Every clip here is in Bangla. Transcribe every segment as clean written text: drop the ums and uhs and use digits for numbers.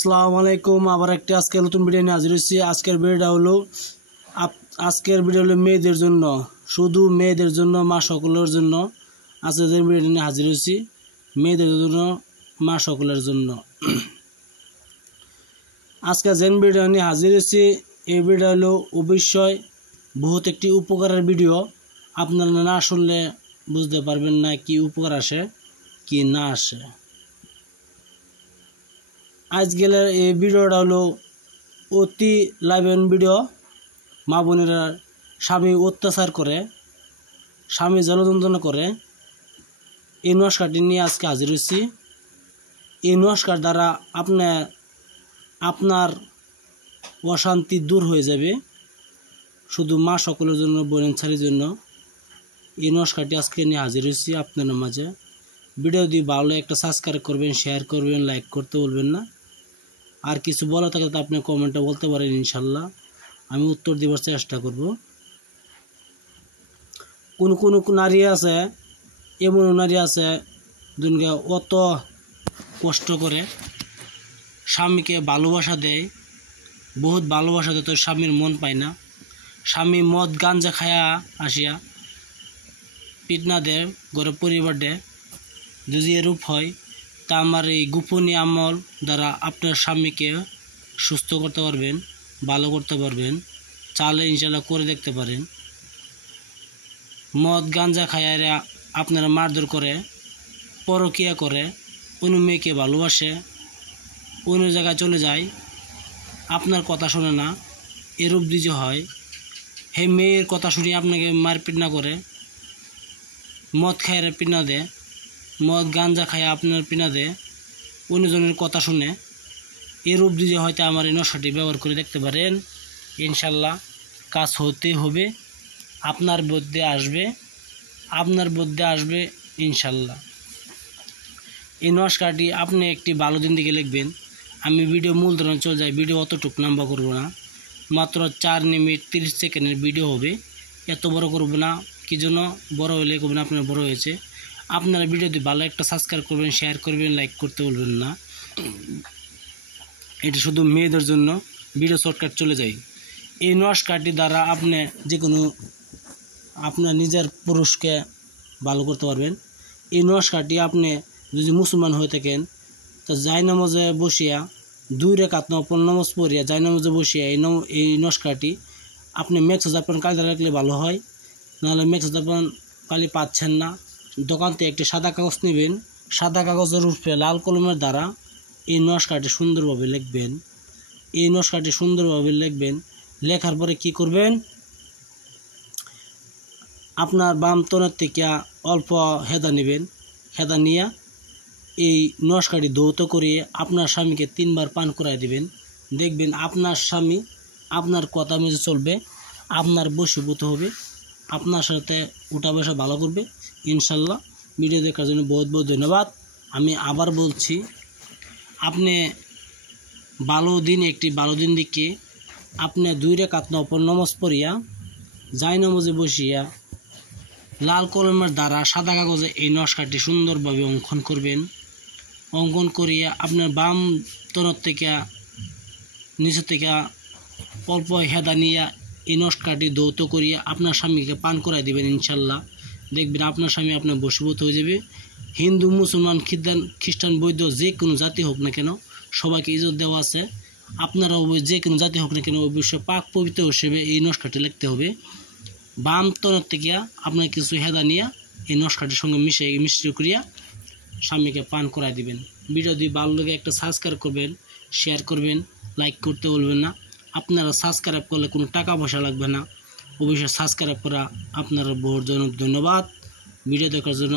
আসসালামু আলাইকুম। আবার একটা আজকে নতুন ভিডিও নিয়ে হাজির হয়েছি। আজকের ভিডিও হলো মেয়েদের জন্য, শুধু মেয়েদের জন্য, মা সকলের জন্য আজকে যে ভিডিও নিয়ে হাজির হয়েছি, মেয়েদের জন্য, মা সকলের জন্য। আজকে যে ভিডিও নিয়ে হাজির হয়েছি এই ভিডিও হলো অবশ্যই বহুত একটি উপকারের ভিডিও। আপনারা না শুনলে বুঝতে পারবেন না কি উপকার আসে কি না আসে। আজকের এই ভিডিওটা হলো অতি লাভবান ভিডিও। মা বোনেরা স্বামী অত্যাচার করে, স্বামী জলযন্ত্রণা করে, এই নস্কারটি নিয়ে আজকে হাজির হয়েছি। এই নস্কার দ্বারা আপনার অশান্তি দূর হয়ে যাবে, শুধু মা সকলের জন্য, বোনের ছাড়ির জন্য এই নস্কারটি আজকে নিয়ে হাজির হয়েছি আপনাদের মাঝে। ভিডিও দিয়ে ভালো একটা সাবস্ক্রাইব করবেন, শেয়ার করবেন, লাইক করতে বলবেন না। আর কিছু বলা থাকলে তো আপনি কমেন্টে বলতে পারেন, ইনশাল্লাহ আমি উত্তর দেওয়ার চেষ্টা করব। কোন নারী আছে, এমন নারী আছে দুনিয়া অত কষ্ট করে স্বামীকে ভালোবাসা দেয়, বহুত ভালোবাসা দেয়, তো স্বামীর মন পায় না। স্বামী মদ গাঞ্জা খায়া আসিয়া পিটনা দেয়, ঘরে পরিবার দেয়, যদি এরূপ হয় তা আমার এই গোপনীয় আমল দ্বারা আপনার স্বামীকে সুস্থ করতে পারবেন, ভালো করতে পারবেন। চালে ইনশাল্লাহ করে দেখতে পারেন। মদ গাঞ্জা খায়া আপনারা মারধর করে, পরকিয়া করে, অন্য মেয়েকে ভালোবাসে, অন্য জায়গায় চলে যায়, আপনার কথা শোনে না, এরূপ দিকে হয়। হে মেয়ের কথা শুনে আপনাকে মারপিট না করে, মদ খায় পিনা দেয়, মদ গাঞ্জা খায় আপনার পিনা দেয়, অন্যজনের কথা শুনে, এরূপ দিকে হয়তো আমার এই নশাটি ব্যবহার করে দেখতে পারেন। ইনশাল্লাহ কাজ হতে হবে, আপনার মধ্যে আসবে ইনশাল্লাহ। এই নস্কারটি আপনি একটি ভালো দিন দিকে লিখবেন। আমি ভিডিও মূলধরণ চলে যাই, ভিডিও অতটুকু লম্বা করব না, মাত্র 4 মিনিট 30 সেকেন্ডের ভিডিও হবে, এত বড় করব না। কি জন্য বড় হলে করবেন, আপনার বড় হয়েছে। আপনারা ভিডিওটি ভালো একটা সাবস্ক্রাইব করবেন, শেয়ার করবেন, লাইক করতে বলবেন না। এটা শুধু মেয়েদের জন্য। ভিডিও শর্টকাট চলে যাই। এই নস্কারটি দ্বারা আপনি যে কোনো আপনার নিজের পুরুষকে ভালো করতে পারবেন। এই নস্কারটি আপনি যদি মুসলমান হয়ে থাকেন তো জায়নামাজে বসিয়া 2 রাকাত নফল নামাজ পড়িয়া জায়নামাজে বসিয়া এই নস্কারটি আপনি মেক্স জাপান কালি রাখলে ভালো হয়। নাহলে মেক্স জাপান কালি পাচ্ছেন না, দোকান থেকে একটি সাদা কাগজ নেবেন, সাদা কাগজের উপরে লাল কলমের দ্বারা এই নস্কারটি সুন্দরভাবে লিখবেন। এই নস্কারটি সুন্দরভাবে লিখবেন। লেখার পরে কি করবেন, আপনার বাম তনের থেকে অল্প হেদা নেবেন। হেদা নিয়ে এই নস্কারটি ধৌত করিয়ে আপনার স্বামীকে 3 বার পান করাই দিবেন। দেখবেন আপনার স্বামী আপনার কথা মেজে চলবে, আপনার বশীভূত হবে, আপনার সাথে উঠা বসা ভালো করবে ইনশাল্লাহ। ভিডিও দেখার জন্য বহুত বহুত ধন্যবাদ। আমি আবার বলছি, আপনি একটি ভালো দিন দিকে আপনি 2 রাকাত নফল নামাজ পড়িয়া জায়নামাজে বসিয়া লাল কলমের দ্বারা সাদা কাগজে এই নস্কারটি সুন্দরভাবে অঙ্কন করবেন। অঙ্কন করিয়া আপনার বাম তরফ থেকে নিচে থেকে অল্প হেদা নিয়ে এই নস্কারটি ধৌত করিয়া আপনার স্বামীকে পান করাই দেবেন ইনশাল্লাহ। দেখবেন আপনার স্বামী আপনার বশীভূত হয়ে যাবে। হিন্দু, মুসলমান, খ্রিস্টান, বৌদ্ধ যে কোনো জাতি হোক না কেন, সবাইকে ইজ্জত দেওয়া আছে। আপনারাও যে কোনো জাতি হোক না কেন অবশ্যই পাক পবিত্র হিসেবে এই নস্কারটি লিখতে হবে। বাম তরফ থেকে আপনার কিছু হেদা নিয়ে এই নস্কারটির সঙ্গে মিশ্রিত করিয়া স্বামীকে পান করাই দিবেন। ভিডিও দিয়ে ভালো লাগে একটা সাবস্ক্রাইব করবেন, শেয়ার করবেন, লাইক করতে বলবেন না। আপনারা সাবস্ক্রাইব করলে কোনো টাকা পয়সা লাগবে না, অবশ্যই সাবস্ক্রাইব করা আপনারা বহুত ধন্যবাদ। ভিডিও দেখার জন্য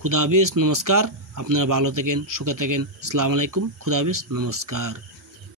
খুদা হাফেজ, নমস্কার। আপনারা ভালো থাকেন, সুখে থাকেন। আসসালামু আলাইকুম, খুদা হাফেজ, নমস্কার।